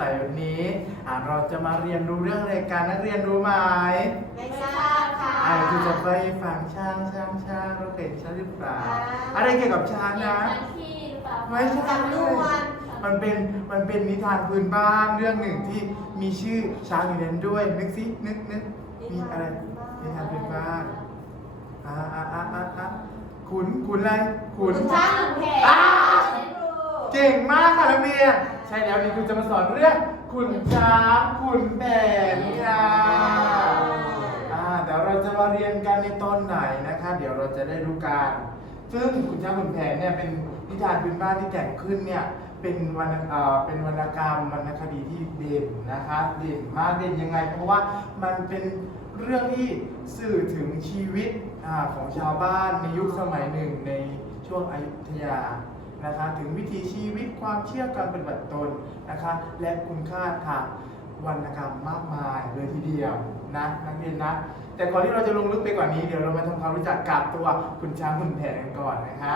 ใสวันนี้อ่าเราจะมาเรียนรู้เรื่องอะไรกันนักเรียนรู้ไหมไม่ทราบค่ะอ่าคือจะไปฟังช้างช้างช้างเราเคยเห็นช้างหรือเปล่าอ่าอะไรเกี่ยวกับช้างเรียนนะหน้าที่หรือเปล่าไม่ใช่จำนวนมันเป็นมันเป็นนิทานพื้นบ้านเรื่องหนึ่งที่มีชื่อช้างอยู่ในนั้นด้วยนึกสินึกนึกมีอะไรนิทานพื้นบ้านอ่าอ่าอ่าอ่าอ่าขุนขุนอะไรขุนคุณช้างหนึ่งแผงอ่าคุณครูเก่งมากค่ะนักเรียน ใช่แล้วนี่คือจะมาสอนเรื่องขุนช้างขุนแผนค่ะอ่าเดี๋ยวเราจะมาเรียนกันในตอนไหนนะคะ เดี๋ยวเราจะได้รู้กัน ซึ่งขุนช้างขุนแผนเนี่ยเป็นนิทานพื้นบ้านที่แต่งขึ้นเนี่ยเป็นวรรณเอ่อเป็นวรรณกรรมวรรณคดีที่เด่นนะคะเด่นมากเด่นยังไง เพราะว่ามันเป็นเรื่องที่สื่อถึงชีวิตอาของชาวบ้านในยุคสมัยหนึ่งในช่วงอยุธยา นะคะถึงวิถีชีวิตความเชื่อการปฏิบัติตนนะคะและคุณค่าทางวรรณกรรมมากมายเลยทีเดียวนะนักเรียนนะ แต่ก่อนที่เราจะลงลึกไปกว่านี้เดี๋ยวเรามาทำความรู้จักกับตัวคุณช้างคุณแผนกันก่อนนะคะ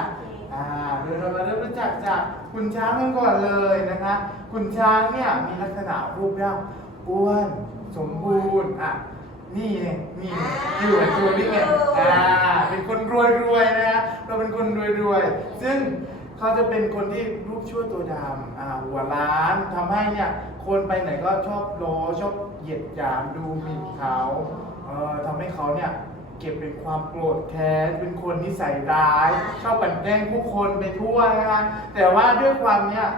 อ่าเดี๋ยวเรามาเริ่มรู้จักจากคุณช้างกันก่อนเลยนะคะคุณช้างเนี่ยมีลักษณะรูปร่างอ้วนสมบูรณ์อะนี่เนี่ยนี่อยู่กับตัวนี่ไงอ่าเป็นคนรวยๆนะเราเป็นคนรวยๆซึ่ง เขาจะเป็นคนที่รูปชั่วตัวดำอ่าหัวล้านทำให้เนี่ย คนไปไหนก็ชอบโลชอบเหยียดหยามดูหมิ่นเขาเอ่อทำให้เขาเนี่ย เก็บเป็นความโกรธแค้นเป็นคนนิสัยร้าย ชอบกลั่นแกล้งผู้คนไปทั่วนะคะแต่ว่าด้วยความเนี่ย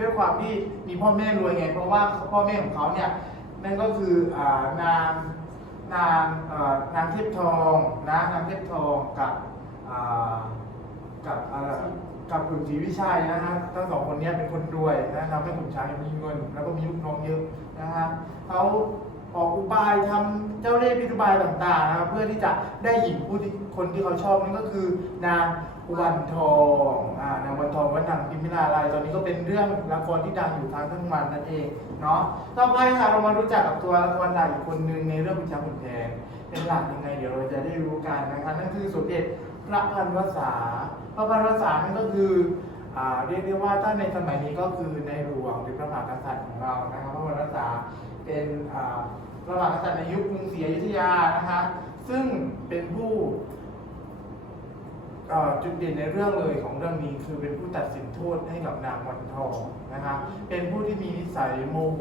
ด้วยความที่มีพ่อแม่รวยไง เพราะว่าพ่อแม่ของเขาเนี่ยนั่นก็คืออานางนางเอ่อนางเทพทองนะนางเทพทองกับอ่ากับอะไร กับขุนศรีวิชัยนะฮะทั้งสองคนนี้เป็นคนรวยนะทำให้ขุนช้างมีเงิน แล้วก็มีลูกน้องเยอะนะฮะเขาออกอุบายทำเจ้าเล่ห์พิธุบายต่างๆนะครับเพื่อที่จะได้หญิงผู้ที่คนที่เขาชอบนั่นก็คือนางวันทองอ่านางวันทองวัดดังพิมพิลาลายตอนนี้ก็เป็นเรื่องละครที่ดังอยู่ทางทั้งวันนั่นเองเนาะต่อไปค่ะเรามารู้จักกับตัวละครหลักอีกคนหนึ่งในเรื่องขุนช้างขุนแผนเป็นหลักยังไงเดี๋ยวเราจะได้รู้กันนะคะนั่นคือสมเด็จพระพันวษา พระพันวษานั่นก็คืออเรียกได้ว่าถ้าในสมัยนี้ก็คือในหลวงหรือพระมหากษัตริย์ของเรานะครับพระพันวษาเป็นพระมหากษัตริย์ในยุคกรุงศรีอยุธยานะคะซึ่งเป็นผู้จุดเด่นในเรื่องเลยของเรื่องนี้คือเป็นผู้ตัดสินโทษให้กับนางวันทองนะคะเป็นผู้ที่มีนิสัยโมโห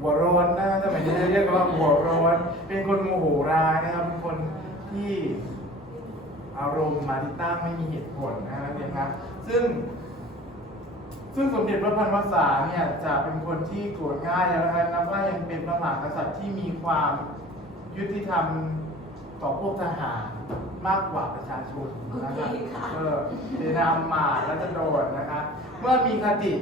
หัวร้อนนะสมัยนี้เรียกว่าหัวร้อน เป็นคนโมโหร้ายนะครับเป็นคนที่ อารมณ์มาที่ตั้งไม่มีเหตุผลนะครับเนี่ยครับซึ่ง ซึ่งสมเด็จพระพันวษาเนี่ยจะเป็นคนที่โกรธง่ายแล้วนะครับนับว่ายังเป็นพระมหากษัตริย์ที่มีความยุติธรรมต่อพวกทหารมากกว่าประชาชนนะครับโอเคค่ะเออเป็นนามหมาดและจะโดดนะครับเมื่อมีคติ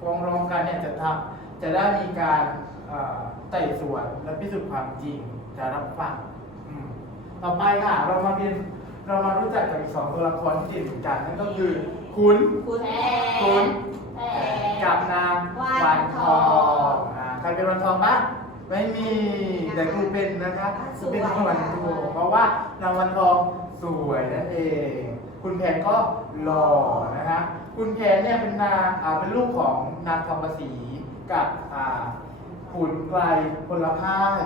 ฟ้องร้องกันเนี่ยจะทำจะได้มีการเอ่อไต่สวนและพิสูจน์ความจริงจะรับฟังอืมต่อไปค่ะ เรามาเรียน เรามารู้จักกับอีกสองตัวละครที่เด่นเหมือนกันนั่นก็คือขุนคุณแผขุนนแต่กับนางวันทองอ่าใครเป็นวันทองปะไม่มีแต่ครูเป็นนะครับครูเป็นวันทองเพราะว่านางวันทองสวยนั่นเอง คุณแผนก็หล่อนะครับคุณแผนเนี่ยเป็นนางอ่าเป็นลูกของนางธรรมศรีกับอ่าขุนไกลพลพ่าย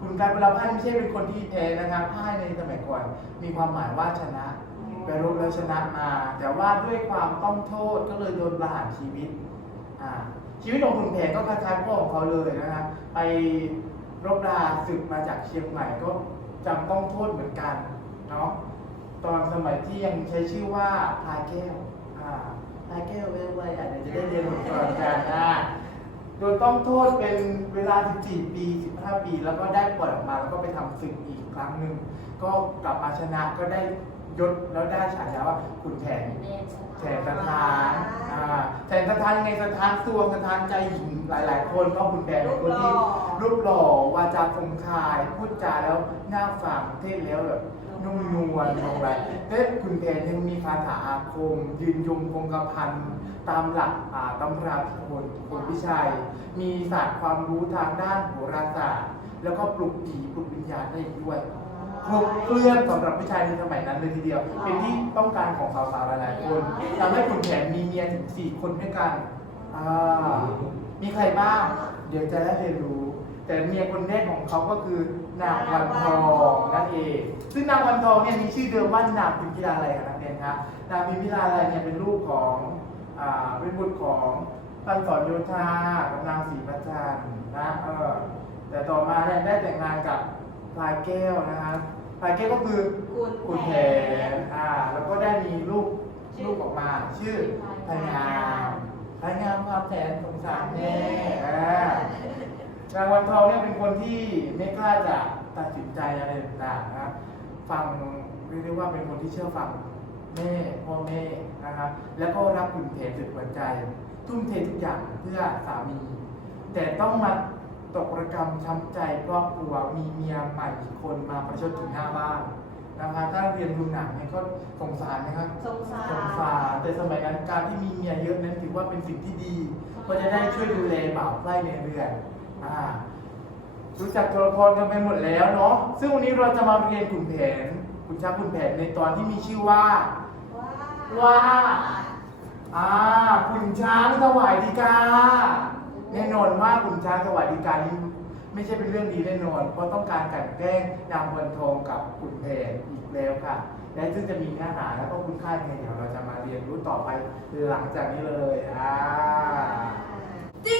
ขุนไกลพลพ่ายไม่ใช่เป็นคนที่แพ้นะครับพ่ายในสมัยก่อนมีความหมายว่าชนะไปรบแล้วชนะมา แต่ว่าด้วยความต้องโทษก็เลยโดนประหารชีวิตอ่าชีวิตของคุณแผนก็คล้ายๆพ่อของเขาเลยนะครับไปรบราศึกมาจากเชียงใหม่ก็จำต้องโทษเหมือนกันเนาะตอนสมัยที่ยังใช้ชื่อว่าพลายแก้วอ่าพลายแก้วเว้ยๆอะเดี๋ยวจะได้เรียนบทกลอนกันนะ โดนต้องโทษเป็นเวลา 14 ปี 15 ปี แล้วก็ได้ปล่อยออกมาแล้วก็ไปทำศึกอีกครั้งหนึ่ง ก็กลับมาชนะก็ได้ยศแล้วได้ฉายาว่าขุนแผนเด่นสแสนสถานอ่าแสนสถานยังไงสถานสวงสถานใจหญิงหลาย ๆ คนก็คุณแผนเป็นคนที่รูปหล่อวาจาคมคาย พูดจาแล้วน่าฟังเทศแล้วแบบนุ่มนวลลงไปแต่คุณแผนยังมีคาถาอาคม ยืนยงคงกระพัน ตามหลักอ่าตำราพิคนคนพิชัย มีศาสตร์ความรู้ทางด้านโหราศาสตร์ แล้วก็ปลุกผีปลุกวิญญาณได้อีกด้วยครบเครื่องสำหรับผู้ชายในสมัยนั้นเลยทีเดียว เป็นที่ต้องการของสาวๆหลายๆคนทำให้ขุนแผนมีเมียถึงสี่คนด้วยกันมีใครบ้าง เดี๋ยวจะได้เรียนรู้ แต่เมียคนแรกของเขาก็คือนางวันทองนั่นเอง ซึ่งนางวันทองเนี่ยมีชื่อเดิมว่านางพิมพิลาอะไรครับนักเรียนครับนางพิมพิลาอะไรเนี่ยเป็นลูกของ เป็นบุตรของพันสอนโยธากับนางศรีประจันทร์นะเออแต่ต่อมาเนี่ยได้แต่งงานกับพลายแก้วนะครับพลายแก้วก็คือคุณคุณแผนอ่าแล้วก็ได้มีลูกลูกออกมา ชื่อพลายงามพลายงามความแผนสงสารแม่อ่านางวันทองเนี่ยเป็นคนที่ไม่กล้าจะตัดสินใจอะไรต่างๆนะครับฟังเรียกได้ว่าเป็นคนที่เชื่อฟัง แม่พ่อแม่นะครับ แล้วก็รักคุณเพนสุดหัวใจ ทุ่มเททุกอย่างเพื่อสามี แต่ต้องมาตกระกรรมช้ำใจเพราะกลัวมีเมียใหม่อีกคนมาประชดถึงหน้าบ้านนะครับถ้าเรียนดูหนังเนี่ยก็สงสารนะครับสงสารสงสารแต่สมัยนั้นการที่มีเมียเยอะนั้นถือว่าเป็นสิ่งที่ดีเพราะจะได้ช่วยดูแลบ่าวไพร่ในเรือนอ่ารู้จักตัวละครกันไปหมดแล้วเนาะซึ่งวันนี้เราจะมาเรียนขุนแผนขุนช้างขุนแผนในตอนที่มีชื่อว่า ว่าอ่าขุนช้างถวายดีกาแน่นอนว่าขุนช้างถวายดีกานี้ไม่ใช่เป็นเรื่องดีแน่นอน เพราะต้องการกลันแกล้งนางวันทองกับขุนแผนอีกแล้วค่ะ และซึ่งจะมีเนื้อหาแล้วก็คุณค่ายังไงเดี๋ยวเราจะมาเรียนรู้ต่อไปหลังจากนี้เลยอ่าจริง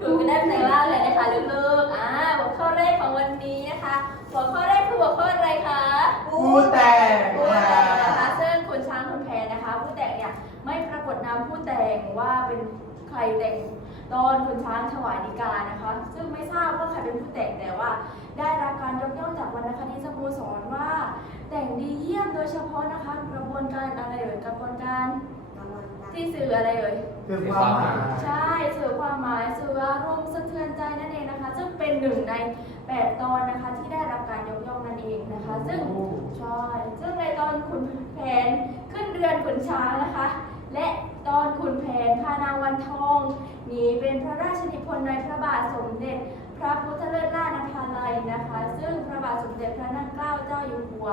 ดูกันได้แต่ว่าเลยนะคะลูกๆอ่าหัวข้อแรกของวันนี้นะคะ หัวข้อแรกคือหัวข้ออะไรคะผู้แต่งผู้แต่งค่ะ ไม่ปรากฏนามผู้แต่งว่าเป็นใครแต่งตอนคุณช้างถวายดีกานะคะ ซึ่งไม่ทราบว่าใครเป็นผู้แต่งแต่ว่า ได้รับการยกย่องจากวรรณคดีสโมสรว่า แต่งดีเยี่ยมโดยเฉพาะนะคะ กระบวนการอะไรเอ่ยกระบวนการที่สื่ออะไรเอ่ยคือความหมายใช่สื่อความหมายสื่ออารมณ์สะเทือนใจนั่นเองนะคะ ซึ่งเป็นหนึ่งใน8ตอนนะคะที่ได้รับการยกย่องนั่นเองนะคะ ซึ่งใช่ซึ่งในตอนขุนแผนขึ้นเรือนขุนช้างนะคะ และตอนขุนแผนพานางวันทองหนีเป็นพระราชนิพนธ์ในพระบาทสมเด็จ พระพุทธเลิศล่านภาลัยนะคะ ซึ่งพระบาทสมเด็จพระนั่งเกล้าเจ้าอยู่หัว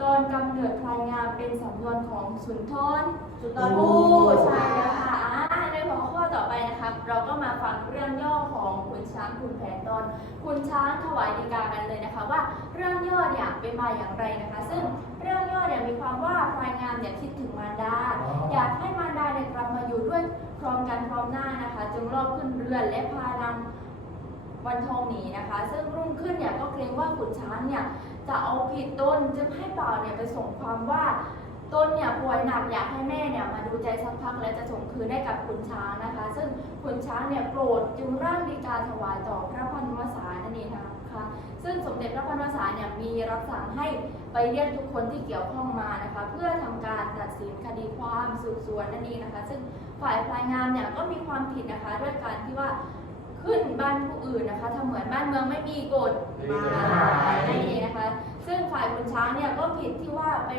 ตอนกำเนิดพลายงามเป็นสำนวนของสุนทรสุดตตออนนผู้ผู้ใช่ใช่แล้วค่ะอ่าใน หัวข้อต่อไปนะคะเราก็มาฟังเรื่องย่อของขุนช้างขุนแผนตอนขุนช้างถวายดีกากันเลยนะคะ ว่าเรื่องย่อเนี่ยเป็นมาอย่างไรนะคะ ซึ่งเรื่องย่อเนี่ยมีความว่าพลายงามเนี่ยคิดถึงมารดา อยากให้มารดาเนี่ยกลับมาอยู่ด้วยพร้อมกันพร้อมหน้านะคะ จึงรอบขึ้นเรือนและพานางวันทองหนีนะคะ ซึ่งรุ่งขึ้นเนี่ยก็เกรงว่าขุนช้างเนี่ยจะเอาผิดตนจึงให้บ่าวเนี่ยไปส่งความว่า ต้นเนี่ยป่วยหนักอยากให้แม่เนี่ยมาดูใจสักพักและจะส่งคืนให้กับขุนช้างนะคะ ซึ่งขุนช้างเนี่ยโกรธจึงร่างดีกาถวายต่อพระพันวษานั่นเองนะคะซึ่งสมเด็จพระพันวษาเนี่ยมีรับสั่งให้ไปเรียกทุกคนที่เกี่ยวข้องมานะคะ เพื่อทำการตัดสินคดีความสืบสวนนั่นเองนะคะ ซึ่งฝ่ายพลายงามเนี่ยก็มีความผิดนะคะด้วยการที่ว่าขึ้นบ้านผู้อื่นนะคะทำเหมือนบ้านเมืองไม่มีกฎนั่นเองนะคะ ซึ่งฝ่ายขุนช้างเนี่ยก็ผิดที่ว่าไป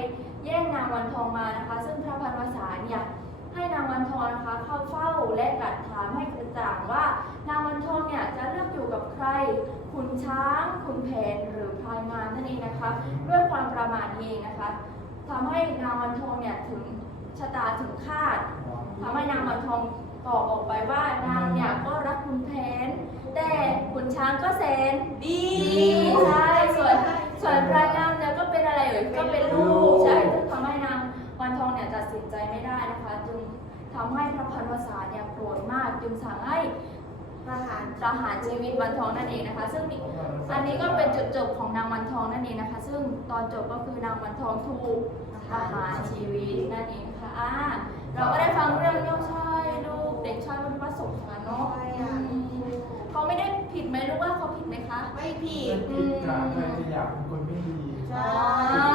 แย่งนางวันทองมานะคะ ซึ่งพระพันวษาเนี่ยให้นางวันทองนะคะเข้าเฝ้าและตรัสถามให้กระจ่างว่า นางวันทองเนี่ยจะเลือกอยู่กับใครขุนช้างขุนแผนหรือพลายงามนั่นเองนะคะด้วยความประมาทนี้เองนะคะทำให้นางวันทองเนี่ยถึงชะตาถึงคาดทำให้นางวันทองตอบออกไปว่านางเนี่ยก็รักคุณแผนแต่ขุนช้างก็แสนดีใช่ส่วน ส่วนพระงามเนี่ยก็เป็นอะไรเอ่ยก็เป็นลูกใช่ซึ่งทำให้นางวันทองเนี่ยตัดสินใจไม่ได้นะคะจึงทำให้พระพันวษาเนี่ยโกรธมากจึงสั่งให้ประหารประหารชีวิตวันทองนั่นเองนะคะ ซึ่งมีอันนี้ก็เป็นจุดจบของนางวันทองนั่นเองนะคะ ซึ่งตอนจบก็คือนางวันทองถูกประหารชีวิตนั่นเองค่ะอ่าเราก็ได้ฟังเรื่องย่อชายลูกเด็กชายวัดประสงค์ค่ะเนาะอืมเขาไม่ได้ผิดไหมรู้ว่าเขาผิดไหมคะ ไม่ผิเป็ดนผิดจากใครจะอยากเป็นคนไม่ดีใช่อ่า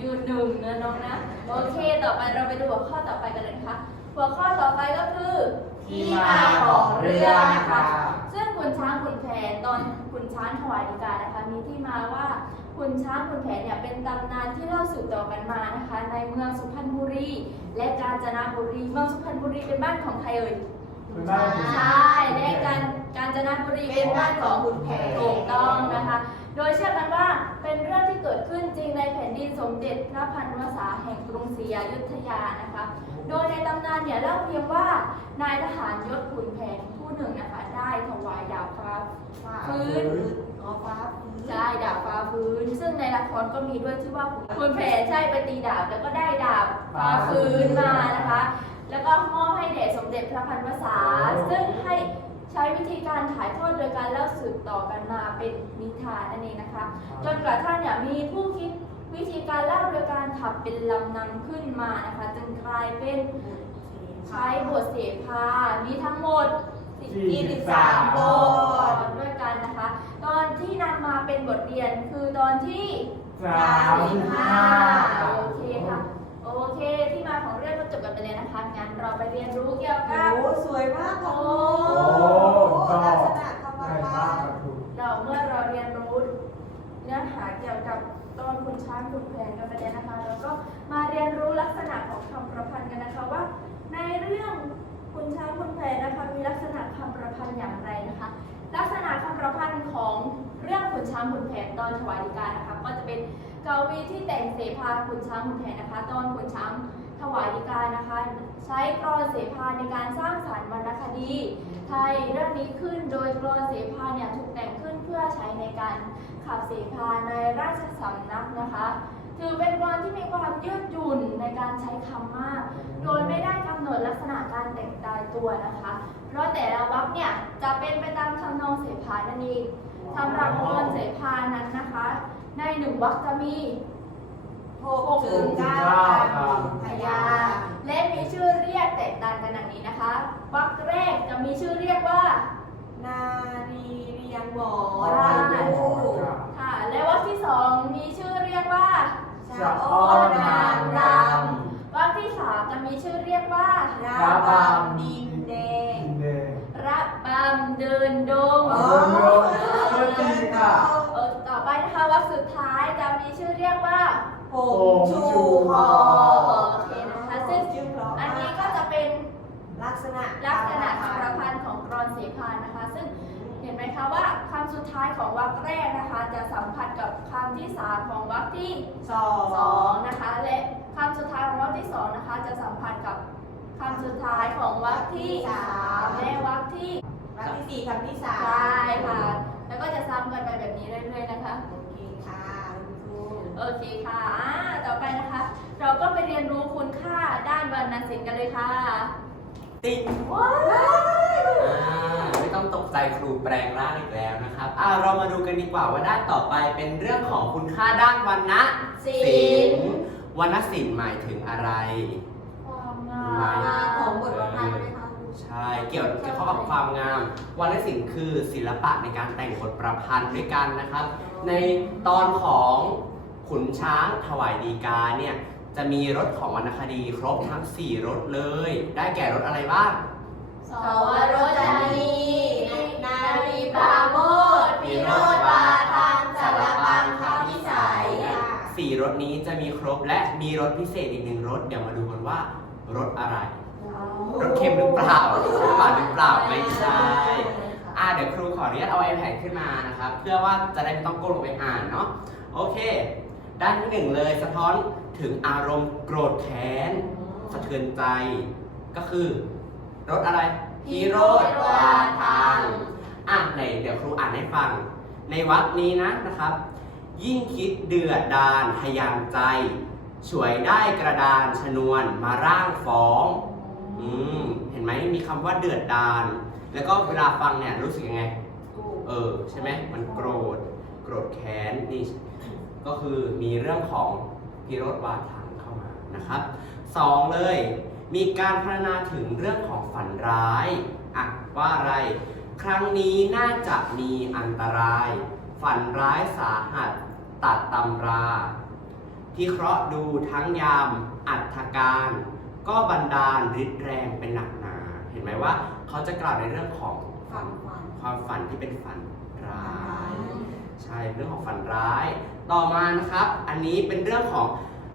ยืนหนึ่งนะน้องนะ โอเคต่อไปเราไปดูหัวข้อต่อไปกันเลยนะคะหัวข้อต่อไปก็คือ ที่มาของเรื่องนะคะ ซึ่งขุนช้างขุนแผนตอนขุนช้างถวายดีกานะคะ มีที่มาว่าขุนช้างขุนแผนเนี่ยเป็นตำนานที่เล่าสืบต่อกันมานะคะ ในเมืองสุพรรณบุรี และกาญจนบุรีเมืองสุพรรณบุรีเป็นบ้านของใครเอ่ยเป็นบ้านของใช่และการกาญจนบุรีเป็นบ้านของขุนแผนถูกต้องนะคะ โดยเชื่อกันว่าเป็นเรื่องที่เกิดขึ้นจริงในแผ่นดินสมเด็จพระพันวษาแห่งกรุงศรีอยุธยานะคะ โดยในตำนานเนี่ยเล่าเพียงว่านายทหารยศขุนแผนผู้หนึ่งนะคะได้ถวายดาบฟ้าฟ้าฟื้นอ๋อฟ้าฟื้นใช่ดาบฟ้าฟื้น ซึ่งในละครก็มีด้วยชื่อว่าขุนแผนใช่ไปตีดาบแล้วก็ได้ดาบฟ้าฟื้นมานะคะ แล้วก็มอบให้แด่สมเด็จพระพันวษาซึ่งให้ ใช้วิธีการถ่ายทอดโดยการเล่าสืบต่อกันมาเป็นนิทานนั่นเองนะคะ จนกระทั่งเนี่ยมีผู้คิดวิธีการเล่าโดยการขับเป็นลำนำขึ้นมานะคะจึงกลายเป็นใช้บทเสภา มีทั้งหมด43บทด้วยกันนะคะ ตอนที่นำมาเป็นบทเรียนคือตอนที่สามสิบห้าโอเคค่ะ โอเคที่มาของเรื่องก็จบกันไปแล้วนะคะ งั้นเราไปเรียนรู้เกี่ยวกับ โอ้สวยมากค่ะครู โอ้ก็ ลักษณะคำว่า ได้ ฟ้ามากครับครู เราเมื่อเราเรียนรู้เนื้อหาเกี่ยวกับ ตอนช้างคุณแผนกันไปแล้วนะคะ แล้วก็มาเรียนรู้ลักษณะของคำประพันธ์กันนะคะว่า ในเรื่องคุณช้างคุณแผนนะคะมีลักษณะคำประพันธ์อย่างไรนะคะ ลักษณะคำประพันธ์ของเรื่องขุนช้างขุนแผนตอนถวายดีกานะคะ ก็จะเป็นกวีที่แต่งเสภาขุนช้างขุนแผนนะคะ ตอนขุนช้างถวายดีกานะคะ ใช้กรอนเสภาในการสร้างสรรค์วรรณคดีไทยเรื่องนี้ขึ้นโดยกรอนเสภาเนี่ยถูกแต่งขึ้นเพื่อใช้ในการ ขับเสภาในราชสำนักนะคะ ถือเป็นกรอนที่มีความยืดหยุ่นในการใช้คำมาก โดยไม่ได้กำหนดลักษณะการแต่งตายตัวนะคะ เพราะแต่ละวรรคเนี่ยจะเป็นไปตามทำนองเสภานั่นเองสำหรับกรอนเสภานั้นนะคะ ในหนึ่งวรรคจะมีหกถึงเก้าพยาและมีชื่อเรียกแตกต่างกันดังนี้นะคะวรรคแรกจะมีชื่อเรียกว่า นารีเรียงหมอได้นาดูค่ะ และวรรคที่สองมีชื่อเรียกว่าชะอ้อนนางรวรรคที่สามจะมีชื่อเรียกว่าำระบำดินแดงกินแดงระบำเดินดงอ๋อเออจริงค่ะเออต่อไปนะคะวรรคสุดท้ายจะมีชื่อเรียกว่าผมชูคอโอเคนะคะซึ่งชื่อเพราะอันนี้ก็จะเป็นลัก ษณะลักษณะคำประพันธ์ของกรอนเสภานะคะ ซึ่งเห็นไหมคะว่าคำสุดท้ายของวรรคแรกนะคะ จะสัมผัสกับคำที่สามของวรรคที่สอสองงนะคะ และคำสุดท้ายของวรรคที่สองนะคะ จะสัมผัสกับคำสุดท้ายของวรรคที่สามและวรรคที่วรรคที่สี่คำที่สามใช่ค่ะ แล้วก็จะซ้ำกันไปแบบนี้เรื่อยๆนะคะโอเคค่ะคุณครูโอเคค่ะอ่าต่อไปนะคะ เราก็ไปเรียนรู้คุณค่าด้านวรรณศิลป์กันเลยค่ะ ติ๊กว้าวอ่าไม่ต้องตกใจครูแปลงร่างอีกแล้วนะครับอ่าเรามาดูกันดีกว่าว่าด้านต่อไปเป็นเรื่องของคุณค่าด้านวรรณศิลป์วรรณศิลป์หมายถึงอะไร ความงไม่ามของบทประพันธ์ไหมคะใช่ เกี่ยวเกี่ยวข้องกับความงามวรรณศิลป์คือศิลปะในการแต่งบทประพันธ์ด้วยกันนะครับ ในตอนของขุนช้างถวายดีกาเนี่ย จะมีรถของวรรณคดีครบทั้ง 4รถเลย ได้แก่รถอะไรบ้าง สวรจนีนารีปราโมทพิโรธบาทังสารพังคำพิสัย สี่รถนี้จะมีครบและมีรถพิเศษอีกหนึ่งรถ เดี๋ยวมาดูกันว่ารถอะไร รถเค็มหรือเปล่ารถหวานหรือเปล่าไม่ใช่อ่าเดี๋ยวครูขออนุญาตเอา iPad ขึ้นมานะครับ เพื่อว่าจะได้ไม่ต้องก้มลงไปอ่านเนาะโอเค ด้านที่หนึ่งเลยสะท้อนถึงอารมณ์โกรธแค้นสะเทือนใจ ก็คือรถอะไรฮีโร่วาทังอะไหนเดี๋ยวครูอ่านให้ฟัง ในวัดนี้นะนะครับ ยิ่งคิดเดือดดานทยานใจช่วยได้กระดานชนวนมาร่างฟ้องอืมเห็นไหมมีคำว่าเดือดดาน แล้วก็เวลาฟังเนี่ยรู้สึกยังไง เออ ใช่ไหมมันโกรธ โกรธแค้นนี่ ก็คือมีเรื่องของพิโรธวาทังเข้ามานะครับสองเลย มีการพรรณนาถึงเรื่องของฝันร้ายอะว่าอะไร ครั้งนี้น่าจะมีอันตราย ฝันร้ายสาหัส ตัดตำราที่เคราะห์ดูทั้งยามอัธการ ก็บันดาลฤทธิ์แรงเป็นหนักหนา เห็นไหมว่าเขาจะกล่าวในเรื่องของฝันฝันความฝันที่เป็นฝันร้าย ใช่เรื่องของฝันร้าย ต่อมานะครับ อันนี้เป็นเรื่องของ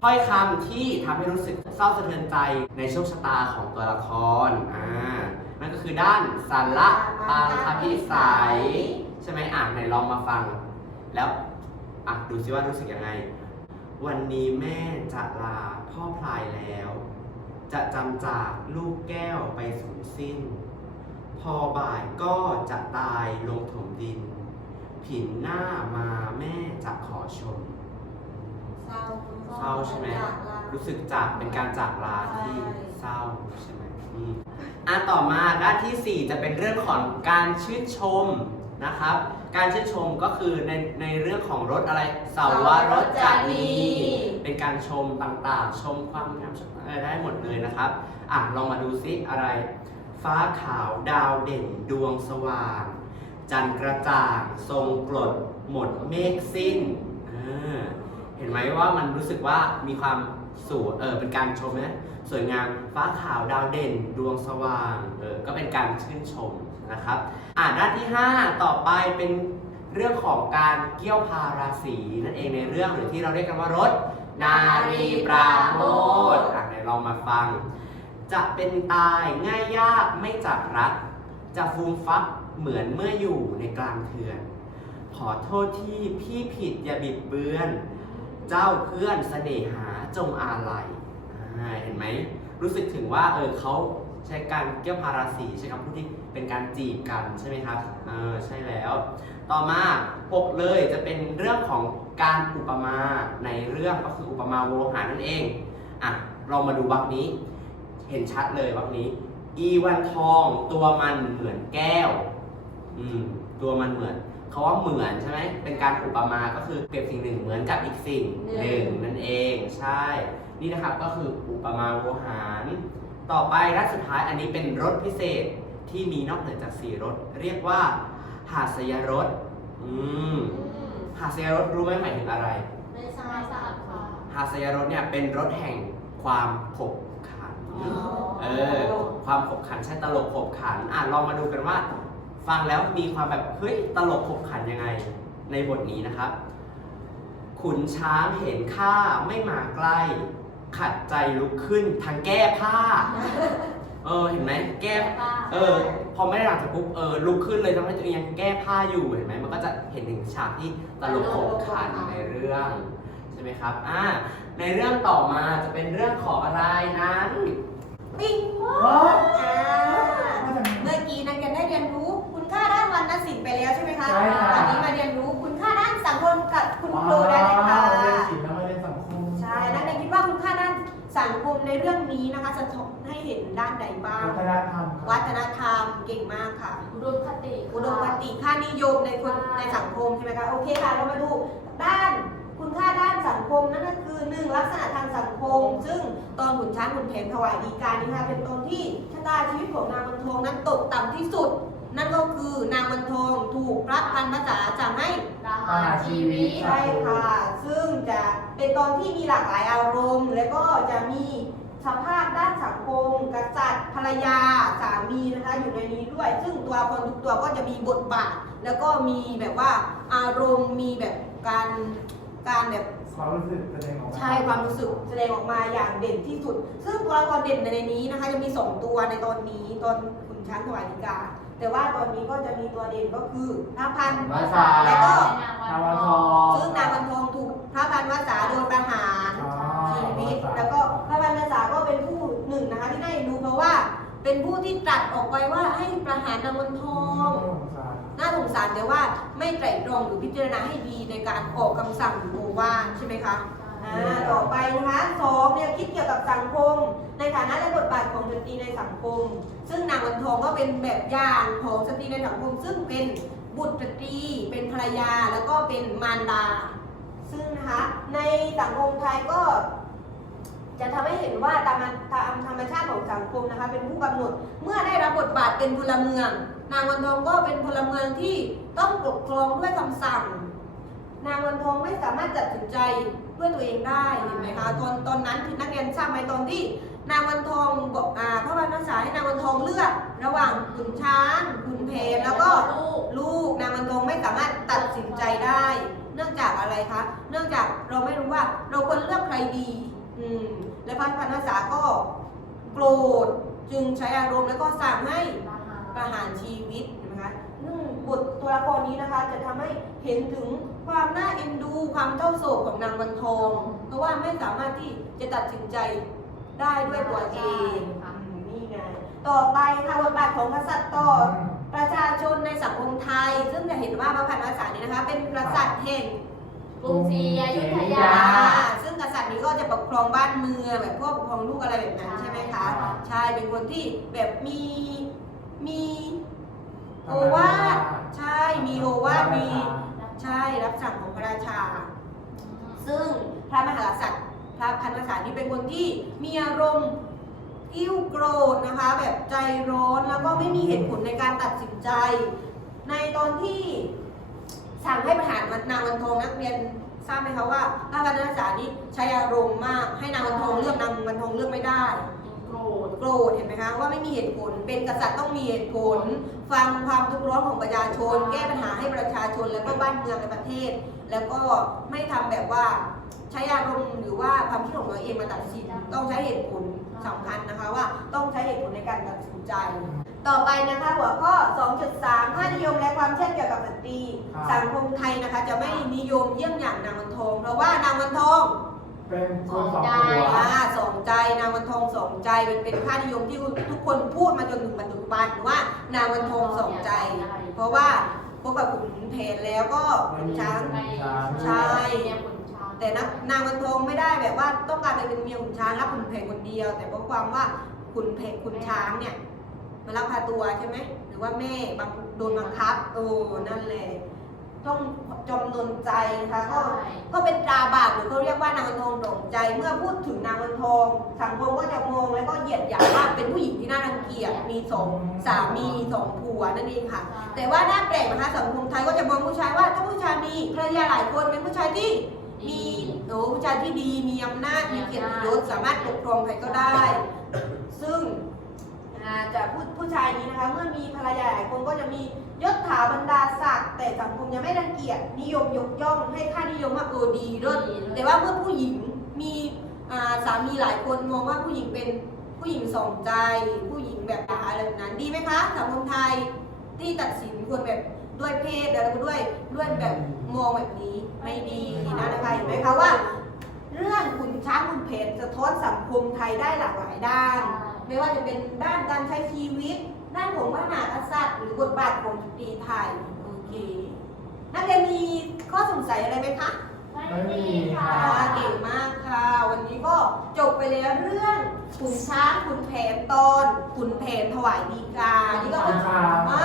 ถ้อยคำที่ทำให้รู้สึกเศร้าสะเทือนใจในโชคชะตาของตัวละครอ่านั่นก็คือด้านสันละปังคพิสัยใช่ไหมอ่านไหนลองมาฟัง แล้วอะดูซิว่ารู้สึกยังไง วันนี้แม่จะลาพ่อพลายแล้ว จะจำจากลูกแก้วไปสูญสิ้น พอบ่ายก็จะตายลงถมดิน ผินหน้ามาแม่จะขอชม เศร้าเศร้าใช่ไหมรู้สึกจากเป็นการจากลาที่เศร้าใช่ไหมอืมอะต่อมาด้านทีสี่ 4 จะเป็นเรื่องของการชื่นชมนะครับ การชื่นชมก็คือในในเรื่องของรถอะไรสาวรสจานีเป็นการชมต่างๆ ชมความงามชมอะไรได้หมดเลยนะครับอะลองมาดูซิอะไร ฟ้าขาวดาวเด่นดวงสว่าง จันกระจ่าง ทรงกรดหมดเมฆสิ้นเออเห็นไหมว่ามันรู้สึกว่ามีความสวยเออเป็นการชมนะสวยงามฟ้าขาวดาวเด่น ดวงสว่างเออก็เป็นการชื่นชมนะครับ อ่าด้านที่ 5 ต่อไปเป็นเรื่องของการเกี่ยวพาราศีนั่นเองในเรื่องหรือที่เราเรียกกันว่ารถ นารีปราโมทอะเดี๋ยวลองมาฟัง จะเป็นตายง่ายยากไม่จับรัก จะฟูมฟัก เหมือนเมื่ออยู่ในกลางเถื่อน ขอโทษที่พี่ผิดอย่าบิดเบือน เจ้าเพื่อนเสน่หาจงอาลัยเห็นไหม รู้สึกถึงว่าเออเขาใช้การเกี่ยวพาราสีใช้คำพูดที่เป็นการจีบกันใช่ไหมครับเออใช่แล้ว ต่อมาปกเลยจะเป็นเรื่องของการอุปมาในเรื่องก็คืออุปมาโวหารนั่นเองอะเรามาดูวรรคนี้ เห็นชัดเลยวรรคนี้ อีวันทองตัวมันเหมือนแก้ว อืมตัวมันเหมือนเขาว่าเหมือนใช่ไหมเป็นการอุปมาก็คือเปรียบสิ่งหนึ่งเหมือนกับอีกสิ่งหนึ่งนั่นเองใช่ นี่นะครับก็คืออุปมาโวหาร ต่อไปรัฐสุดท้ายอันนี้เป็นรถพิเศษที่มีนอกเหนือจากสี่รถ เรียกว่าหาสยรถอืมหาสยรถรู้ไหมหมายถึงอะไรไม่ทราบค่ะหาสยรถเนี่ยเป็นรถแห่งความขบขัน เออ ความขบขันใช่ตลกขบขันอะลองมาดูกันว่า ฟังแล้วมีความแบบเฮ้ยตลกขบขันยังไงในบทนี้นะครับ ขุนช้างเห็นข้าไม่มาใกล้ ขัดใจลุกขึ้นทางแก้ผ้า เออเห็นไหมแก้เออพอไม่ได้หลังจากปุ๊บเออลุกขึ้นเลยทำให้ตัวเองยังแก้ผ้าอยู่เห็นไหมมันก็จะเห็นถึงฉากที่ตลกขบขันในเรื่องใช่ไหมครับอ่าในเรื่องต่อมาจะเป็นเรื่องของอะไรนั้น มกับคุณครูได้เลยค่ะว้าวเรียนศิลป์แล้วมาเรียนสังคมใช่นักเรียนคิดว่าคุณค่าด้านสังคมในเรื่องนี้นะคะจะทำให้เห็นด้านใดบ้าง วัฒนธรรมวัฒนธรรมเก่งมากค่ะ อุดมคติอุดมคติค่านิยมในคนในสังคมใช่ไหมคะโอเคค่ะเรามาดูด้านคุณค่าด้านสังคมนั่นก็คือหนึ่งลักษณะทางสังคม ซึ่งตอนขุนช้างขุนแผนถวายดีกานี่ค่ะเป็นตอนที่ชะตาชีวิตของนางวันทองนั้นตกต่ำที่สุด นั่นก็คือนางวันทองถูกพระพันภาษาสั่งให้ประหารชีวิต ใช่ค่ะ ซึ่งจะเป็นตอนที่มีหลากหลายอารมณ์ และก็จะมีสภาพด้านสังคมกษัตริย์ภรรยาสามีนะคะอยู่ในนี้ด้วย ซึ่งตัวละครทุกตัวก็จะมีบทบาท แล้วก็มีแบบว่าอารมณ์มีแบบการการแบบความรู้สึกแสดงออกมาใช่ความรู้สึกแสดงออกมาอย่างเด่นที่สุด ซึ่งตัวละครเด่นในนี้นะคะจะมีสองตัวในตอนนี้ตอนขุนช้างถวายดีกา แต่ว่าตอนนี้ก็จะมีตัวเด่นก็คือพระพันธุ์ภาษาแล้วก็นาวาทองซึ่งนางวันทองถูกพระพันวษาโดนประหารอ๋อชีวิตแล้วก็พระพันวษาก็เป็นผู้หนึ่งนะคะที่ได้รู้เพราะว่า เป็นผู้ที่ตรัสออกไปว่าให้ประหารนางวันทองน่าสงสารแต่ว่าไม่ไตร่ตรองหรือพิจารณาให้ดีในการออกคำสั่งโอวาทใช่ไหมคะอ่าต่อไปนะคะสอง เนี่ยคิดเกี่ยวกับสังคม ในฐานะและบทบาทของสตรีในสังคม ซึ่งนางวันทองก็เป็นแบบอย่างของสตรีในสังคม ซึ่งเป็นบุตรสตรี เป็นภรรยาแล้วก็เป็นมารดา ซึ่งนะคะในสังคมไทยก็จะทำให้เห็นว่าตามตามธรรมชาติของสังคมนะคะ เป็นผู้กำหนดเมื่อได้รับบทบาทเป็นพลเมือง นางวันทองก็เป็นพลเมืองที่ต้องปกครองด้วยคำสั่ง นางวันทองไม่สามารถตัดสินใจ พื่อตัวเองได้เห็นไหมคะตอนตอนนั้นคือนักเรียนทราบไหมตอนที่นางวันทองบอกอ่าพระบรมศาให้นางวันทองเลือกระหว่างขุนช้างขุนเพนแล้วก็ลูกนางวันทองไม่สามารถตัดสินใจได้ เนื่องจากอะไรคะ เนื่องจากเราไม่รู้ว่าเราควรเลือกใครดีอืมและพระพันวษาก็โกรธจึงใช้อารมณ์แล้วก็สั่งให้ประหารชีวิต เห็นไหมคะนึ่งบทตัวละครนี้นะคะ จะทำให้เห็นถึงความน่าเอ็นดูความเจ้าโศกของนางวันทอง เพราะว่าไม่สามารถที่จะตัดสินใจได้ด้วยตัวเองนี่ไงต่อไปค่ะบทบาทของกษัตริย์ต่อประชาชนในสังคมไทย ซึ่งจะเห็นว่าพระพันวษานี้นะคะ เป็นกษัตริย์แห่งกรุงศรีอยุธยา ซึ่งกษัตริย์นี้ก็จะปกครองบ้านเมืองแบบพวกปกครองลูกอะไรแบบนั้นใช่ไหมคะ ใช่ เป็นคนที่แบบมีมี โอวาทใช่มีโอวาทมีใช่รับสั่งของพระราชา ซึ่งพระมหากษัตริย์พระพันวษานี้เป็นคนที่มีอารมณ์กิ้วโกรธนะคะ แบบใจร้อนแล้วก็ไม่มีเหตุผลในการตัดสินใจ ในตอนที่สั่งให้ประหารนางวันทองนักเรียนทราบไหมคะว่าพระพันวษานี้ใช้อารมณ์มากให้นางวันทองเลือกนางวันทองเลือกไม่ได้โกรธเห็นไหมคะว่าไม่มีเหตุผลเป็นกษัตริย์ต้องมีเหตุผล ฟังความทุกข์ร้อนของประชาชน แก้ปัญหาให้ประชาชนแล้วก็บ้านเมืองในประเทศ แล้วก็ไม่ทำแบบว่าใช้อารมณ์หรือว่าความคิดของตัวเองมาตัดสิน ต้องใช้เหตุผลสำคัญนะคะว่าต้องใช้เหตุผลในการตัดสินใจ ต่อไปนะคะหัวข้อ 2.3 ค่านิยมและความเชื่อเกี่ยวกับสตรีครับสังคมไทยนะคะ จะไม่นิยมเยี่ยงอย่างนางวันทองเพราะว่านางวันทอง เป็นคนสองใจตัวอ่าสองใจนางวันทองสองใจเป็นเป็นค่านิยมที่ทุกคนพูดมาจนถึงปัจจุบันว่านางวันทองสองใจ เพราะว่าพบกับขุนแผนแล้วก็ขุนช้าง ใช่ แต่นักนางวันทองไม่ได้แบบว่าต้องการไปเป็นเมียขุนช้างรับขุนแผนคนเดียว แต่เพราะความว่าขุนแผนขุนช้างเนี่ยมาลักพาตัวใช่ไหมหรือว่าแม่บังโดนบังคับโอ้นั่นแหละต้อง จำนนใจนะคะก็ใช่ก็เป็นตราบาปหรือเขาเรียกว่านางวันทองตรงใจ เมื่อพูดถึงนางวันทองสังคมก็จะมองแล้วก็เหยียดหยามว่าเป็นผู้หญิงที่น่ารังเกียจมีสองสามีสองผัวนั่นเองค่ะ แต่ว่าน่าแปลกนะคะสังคมไทยก็จะมองผู้ชายว่าถ้าผู้ชายมีภรรยาหลายคนเป็นผู้ชายที่มีโอ้ผู้ชายที่ดีมีอำนาจมีเกียรติยศสามารถปกครองใครก็ได้ ซึ่งอ่าจะพูดผู้ชายนี้นะคะเมื่อมีภรรยาหลายคนก็จะมี ยศถาบรรดาศักดิ์แต่สังคมยังไม่รังเกียจนิยมยกย่องให้ค่านิยมว่าเออดีเลิศดีเลิศแต่ว่าเมื่อผู้หญิงมีอ่าสามีหลายคนมองว่าผู้หญิงเป็นผู้หญิงสองใจ ผู้หญิงแบบอะไรแบบนั้นดีไหมคะสังคมไทยที่ตัดสินคนแบบด้วยเพศแล้วก็ด้วยด้วยแบบมองแบบนี้ไม่ดีนะนะคะเห็นไหมคะว่า เรื่องขุนช้างขุนเพนสะท้อนสังคมไทยได้หลากหลายด้าน ไม่ว่าจะเป็นด้านการใช้ชีวิต ด้านของพระมหากษัตริย์หรือบทบาทของสตรีไทยโอเคนักเรียนมีข้อสงสัยอะไรไหมคะไม่มีค่ะเก่งมากค่ะ วันนี้ก็จบไปแล้วเรื่องขุนช้างขุนแผนตอนขุนแผนถวายดีกา นี่ก็ขุนช้างอ่า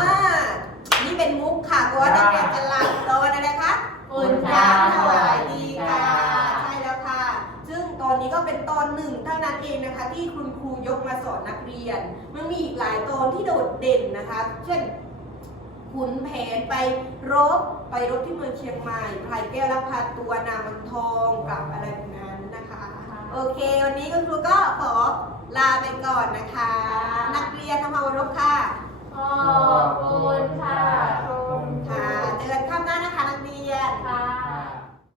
นี่เป็นมุกค่ะเพราะว่านักเรียนจะหลับตอนอะไรคะขุนช้างถวายดีกา ใช่แล้วค่ะ ซึ่งตอ นนี้ก็เป็นตอนหนึ่งเท่านั้นเองนะคะ ที่คุณครูยกมาสอนนักเรียน มันมีอีกหลายตอนที่โดดเด่นนะคะ เช่นขุนแผนไปรบไปรบที่เมืองเชียงใหม่ไผ่แก้วลักพาตัวนางมันทองกลับอะไรแบบนั้นนะคะ โอเค วันนี้คุณครูก็ขอลาไปก่อนนะคะ นักเรียนทำความเคารพค่ะขอบคุณค่ะค่ะเจอกันข้ามหน้านะคะนักเรียนค่ะ